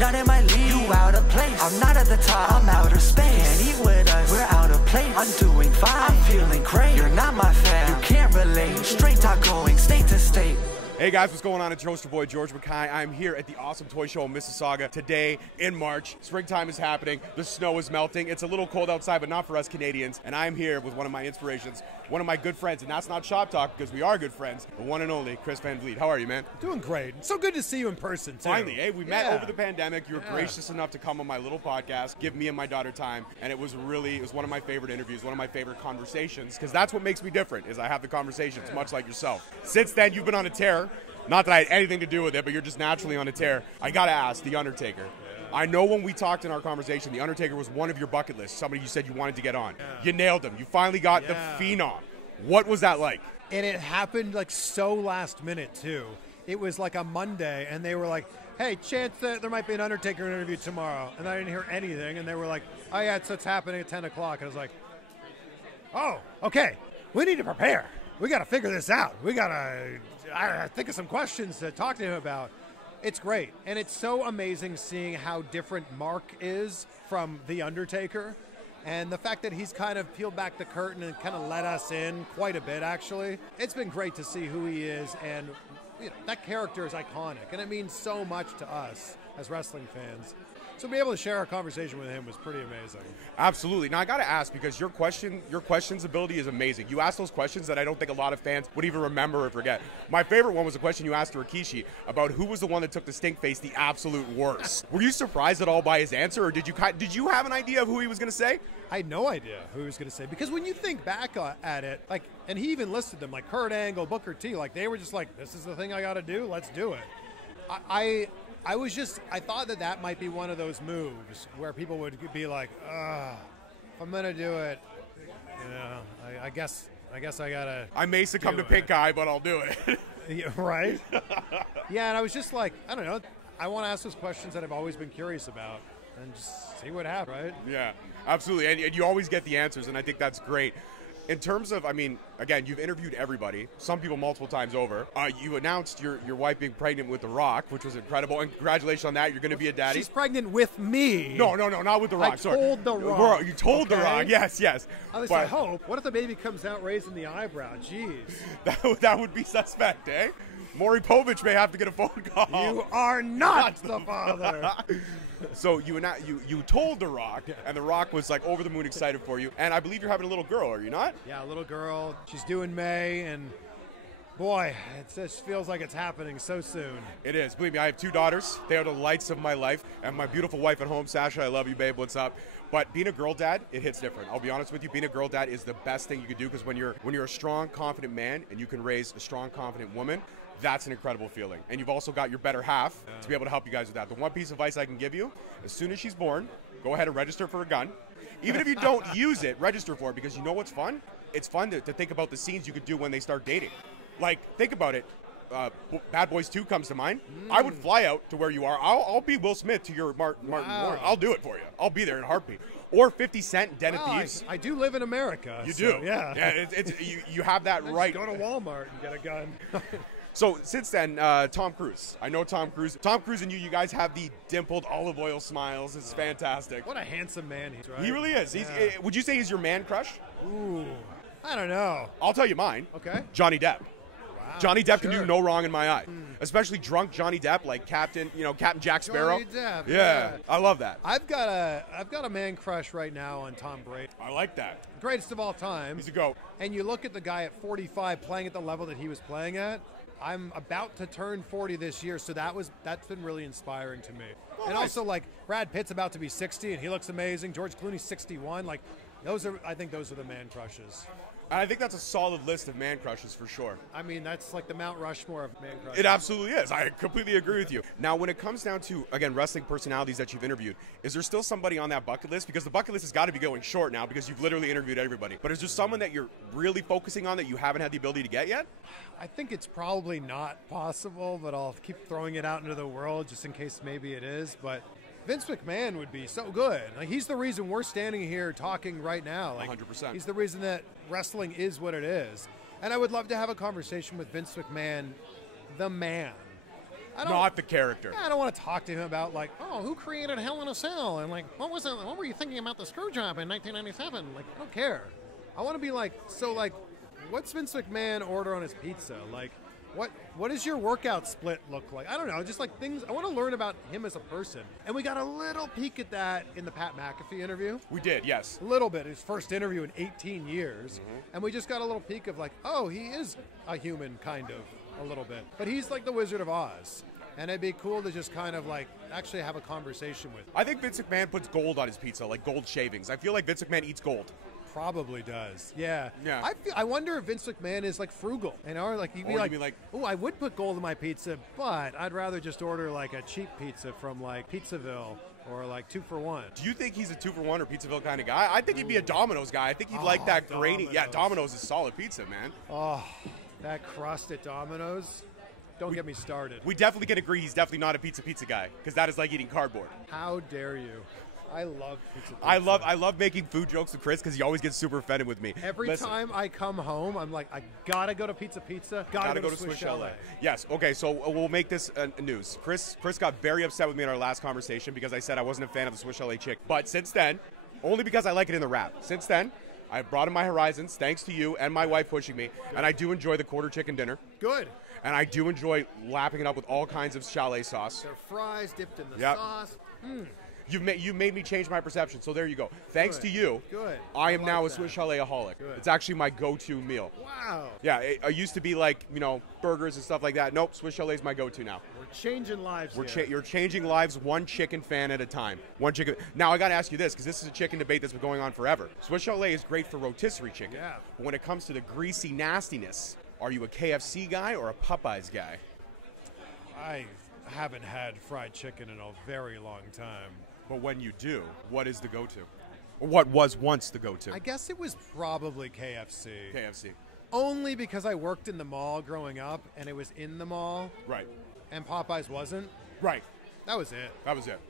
not in my league. You out of place. I'm not at the top. I'm outer space. Can't eat with us. We're out of place. I'm doing fine. I'm feeling great. You're not my fan. You can't relate. Straight talk going state to state. Hey guys, what's going on? It's your host, your boy George Mackay. I'm here at the Awesome Toy Show in Mississauga today in March. Springtime is happening. The snow is melting. It's a little cold outside, but not for us Canadians. And I'm here with one of my inspirations, one of my good friends. And that's not shop talk because we are good friends. The one and only Chris Van Vliet. How are you, man? Doing great. So good to see you in person, too. Finally, hey, we met over the pandemic. You were gracious enough to come on my little podcast, give me and my daughter time. And it was one of my favorite interviews, one of my favorite conversations. Because that's what makes me different, is I have the conversations, much like yourself. Since then, you've been on a tear. Not that I had anything to do with it, but you're just naturally on a tear. I gotta ask, The Undertaker. I know when we talked in our conversation, The Undertaker was one of your bucket lists, somebody you said you wanted to get on. You nailed him. You finally got the Phenom. What was that like? And it happened like so last minute, too. It was like a Monday, and they were like, hey, chance that there might be an Undertaker interview tomorrow. And I didn't hear anything, and they were like, oh, yeah, it's happening at 10 o'clock. And I was like, oh, okay, we need to prepare. We got to figure this out. We got to think of some questions to talk to him about. It's great. And it's so amazing seeing how different Mark is from The Undertaker. And the fact that he's kind of peeled back the curtain and kind of let us in quite a bit, actually. It's been great to see who he is. And that character is iconic. And it means so much to us as wrestling fans. So to be able to share our conversation with him was pretty amazing. Absolutely. Now, I got to ask, because your questions ability is amazing. You ask those questions that I don't think a lot of fans would even remember or forget. My favorite one was a question you asked to Rikishi about who was the one that took the stink face the absolute worst. Were you surprised at all by his answer, or did you have an idea of who he was going to say? I had no idea who he was going to say, because when you think back at it, like, and he even listed them, like Kurt Angle, Booker T, like they were just like, this is the thing I got to do, let's do it. I thought that might be one of those moves where people would be like, if I'm going to do it, I guess I got to. I may succumb to pink eye, but I'll do it. Yeah, right? Yeah, and I was just like, I don't know. I want to ask those questions that I've always been curious about and just see what happens, right? Yeah, absolutely. And you always get the answers, and I think that's great. In terms of, I mean, again, you've interviewed everybody, some people multiple times over. You announced your wife being pregnant with The Rock, which was incredible. And congratulations on that. You're going to be a daddy. She's pregnant with me. No, not with The Rock. I told The Rock. You told The Rock. Yes. At least I hope. What if the baby comes out raising the eyebrow? Jeez. That would be suspect, eh? Maury Povich may have to get a phone call. You are not the father. So you told The Rock, and The Rock was like over the moon excited for you. And I believe you're having a little girl, are you not? Yeah, a little girl. She's due in May, and boy, it just feels like it's happening so soon. It is. Believe me, I have 2 daughters. They are the lights of my life. And my beautiful wife at home, Sasha, I love you, babe. What's up? But being a girl dad, it hits different. I'll be honest with you, being a girl dad is the best thing you could do, because when you're a strong, confident man and you can raise a strong, confident woman, that's an incredible feeling. And you've also got your better half to be able to help you guys with that. The one piece of advice I can give you, as soon as she's born, go ahead and register for a gun. Even if you don't use it, register for it, because you know what's fun? It's fun to think about the scenes you could do when they start dating. Like, think about it. Bad Boys 2 comes to mind. I would fly out to where you are. I'll be Will Smith to your Martin Lawrence. I'll do it for you. I'll be there in a heartbeat. Or 50 Cent, Den of Thieves. I do live in America. You so, do. Yeah. You have that right. Just go to Walmart and get a gun. So since then, Tom Cruise. I know Tom Cruise. Tom Cruise and you guys have the dimpled olive oil smiles. It's fantastic. What a handsome man he's, right? He really is. Would you say he's your man crush? Ooh, I don't know. I'll tell you mine. Okay. Johnny Depp. Wow. Johnny Depp can do no wrong in my eye. Especially drunk Johnny Depp, like Captain Jack Sparrow. Johnny Depp. Yeah, I love that. I've got a man crush right now on Tom Brady. I like that. Greatest of all time. He's a GOAT. And you look at the guy at 45 playing at the level that he was playing at. I'm about to turn 40 this year, so that's been really inspiring to me. Oh, and nice. Also, like, Brad Pitt's about to be 60, and he looks amazing. George Clooney's 61. Like, I think those are the man crushes. And I think that's a solid list of man crushes for sure. I mean, that's like the Mount Rushmore of man crushes. It absolutely is. I completely agree with you. Now, when it comes down to, again, wrestling personalities that you've interviewed, is there still somebody on that bucket list? Because the bucket list has got to be going short now because you've literally interviewed everybody. But is there someone that you're really focusing on that you haven't had the ability to get yet? I think it's probably not possible, but I'll keep throwing it out into the world just in case maybe it is. But Vince McMahon would be so good. Like, he's the reason we're standing here talking right now. Like, 100%. He's the reason that wrestling is what it is. And I would love to have a conversation with Vince McMahon, the man. not the character. I don't want to talk to him about, like, oh, who created Hell in a Cell? And, like, what were you thinking about the screw job in 1997? Like, I don't care. I want to be like, so, like, what's Vince McMahon order on his pizza? Like, what does your workout split look like? I don't know, just like things. I want to learn about him as a person. And we got a little peek at that in the Pat McAfee interview. We did, yes. A little bit. His first interview in 18 years. And we just got a little peek of like, oh, he is a human, kind of, a little bit. But he's like the Wizard of Oz. And it'd be cool to just kind of like actually have a conversation with him. I think Vince McMahon puts gold on his pizza, like gold shavings. I feel like Vince McMahon eats gold. Probably does. Yeah. Yeah. I wonder if Vince McMahon is like frugal. You know, like you'd be like, oh, I would put gold in my pizza, but I'd rather just order like a cheap pizza from like Pizzaville or like 2 for $1. Do you think he's a 2 for $1 or Pizzaville kind of guy? I think he'd be a Domino's guy. I think he'd like that grainy. Yeah, Domino's is solid pizza, man. Oh, that crust at Domino's. Don't get me started. We definitely can agree he's definitely not a pizza guy, because that is like eating cardboard. How dare you? I love pizza. I love making food jokes with Chris because he always gets super offended with me. Every time I come home, I'm like, I gotta go to Pizza. Gotta go to Swiss Chalet. Yes. Okay. So we'll make this news. Chris got very upset with me in our last conversation because I said I wasn't a fan of the Swiss Chalet chick. But since then, only because I like it in the wrap. Since then, I brought in my horizons thanks to you and my wife pushing me, and I do enjoy the quarter chicken dinner. Good. And I do enjoy lapping it up with all kinds of chalet sauce. They're fries dipped in the sauce. You made me change my perception, so there you go. Thanks to you, I am now a Swiss Chalet-aholic. It's actually my go-to meal. Wow. Yeah, it used to be like, burgers and stuff like that. Nope, Swiss Chalet is my go-to now. We're changing lives You're changing lives one chicken fan at a time. One chicken. Now, I got to ask you this, because this is a chicken debate that's been going on forever. Swiss Chalet is great for rotisserie chicken. Yeah. But when it comes to the greasy nastiness, are you a KFC guy or a Popeyes guy? I haven't had fried chicken in a very long time. But when you do, what is the go-to? Or what was once the go-to? I guess it was probably KFC. KFC. Only because I worked in the mall growing up, and it was in the mall. Right. And Popeyes wasn't. Right. That was it. That was it.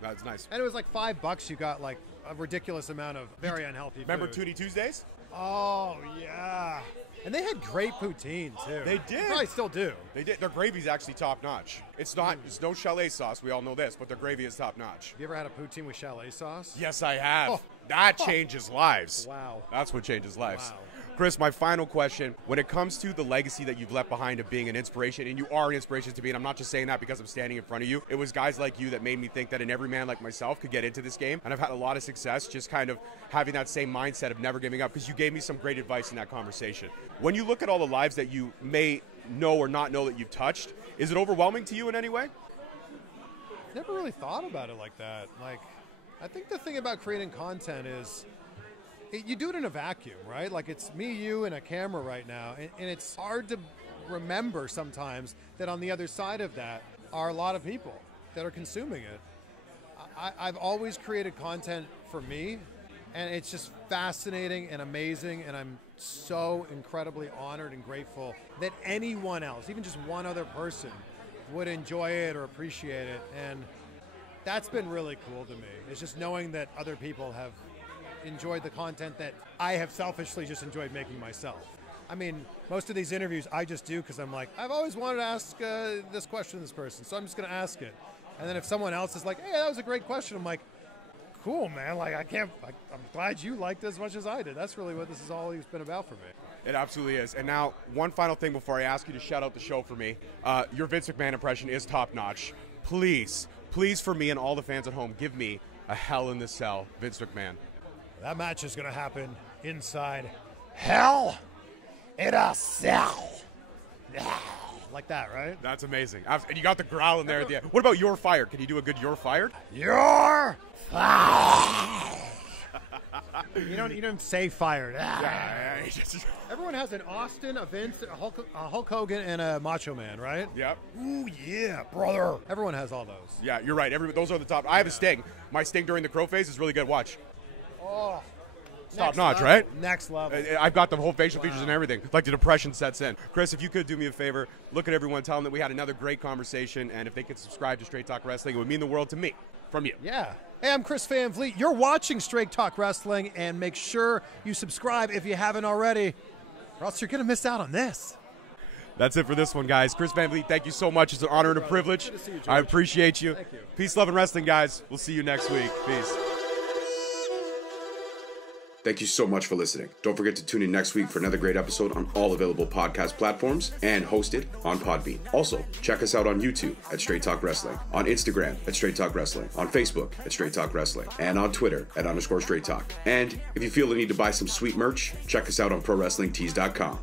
That's nice. And it was like $5. You got like a ridiculous amount of very unhealthy food. Remember Tootie Tuesdays? Oh, yeah. And they had great poutine, too. They did. They probably still do. They did. Their gravy's actually top-notch. It's no chalet sauce. We all know this, but their gravy is top-notch. Have you ever had a poutine with chalet sauce? Yes, I have. That changes lives. Wow. That's what changes lives. Wow. Chris, my final question. When it comes to the legacy that you've left behind of being an inspiration, and you are an inspiration to me, and I'm not just saying that because I'm standing in front of you, it was guys like you that made me think that an everyman like myself could get into this game, and I've had a lot of success just kind of having that same mindset of never giving up, because you gave me some great advice in that conversation. When you look at all the lives that you may know or not know that you've touched, is it overwhelming to you in any way? Never really thought about it like that. Like, I think the thing about creating content is you do it in a vacuum, right? Like, it's me, you, and a camera right now, and it's hard to remember sometimes that on the other side of that are a lot of people that are consuming it. I've always created content for me, and it's just fascinating and amazing, and I'm so incredibly honored and grateful that anyone else, even just one other person, would enjoy it or appreciate it, and that's been really cool to me. It's just knowing that other people have enjoyed the content that I have selfishly just enjoyed making myself. I mean, most of these interviews I just do because I'm like, I've always wanted to ask this question to this person, so I'm just going to ask it. And then if someone else is like, hey, that was a great question, I'm like, cool, man. Like, I'm glad you liked it as much as I did. That's really what this has always been about for me. It absolutely is. And now, one final thing before I ask you to shout out the show for me. Your Vince McMahon impression is top-notch. Please, for me and all the fans at home, give me a Hell in the Cell, Vince McMahon. That match is going to happen inside Hell in a Cell. Like that, right? That's amazing. And you got the growl in there at the end. What about You're Fired? Can you do a good You're Fired? You're fired. You don't say fired. Everyone has an Austin, a Vince, a Hulk Hogan, and a Macho Man, right? Yep. Ooh, yeah, brother. Everyone has all those. Yeah, you're right. Those are the top. I have a Sting. My Sting during the crow phase is really good. Watch. Oh. Top notch, right? Next level. I've got the whole facial features and everything. Like the depression sets in. Chris, if you could do me a favor, look at everyone, tell them that we had another great conversation, and if they could subscribe to Straight Talk Wrestling, it would mean the world to me. From you. Yeah. Hey, I'm Chris Van Vliet. You're watching Straight Talk Wrestling, and make sure you subscribe if you haven't already, or else you're going to miss out on this. That's it for this one, guys. Chris Van Vliet, thank you so much. It's an honor and a privilege. Good to see you, George. I appreciate you. Thank you. Peace, love, and wrestling, guys. We'll see you next week. Peace. Thank you so much for listening. Don't forget to tune in next week for another great episode on all available podcast platforms and hosted on Podbean. Also, check us out on YouTube at Straight Talk Wrestling, on Instagram at Straight Talk Wrestling, on Facebook at Straight Talk Wrestling, and on Twitter at _Straight Talk. And if you feel the need to buy some sweet merch, check us out on ProWrestlingTees.com.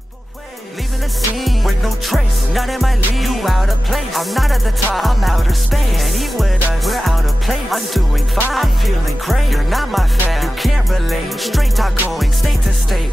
Leaving the scene with no trace, none in my league. You out of place. I'm not at the top. I'm outer space. Can't eat with us. We're out of place. I'm doing fine. I'm feeling great. You're not my fan. You can't relate. Straight talk going state to state.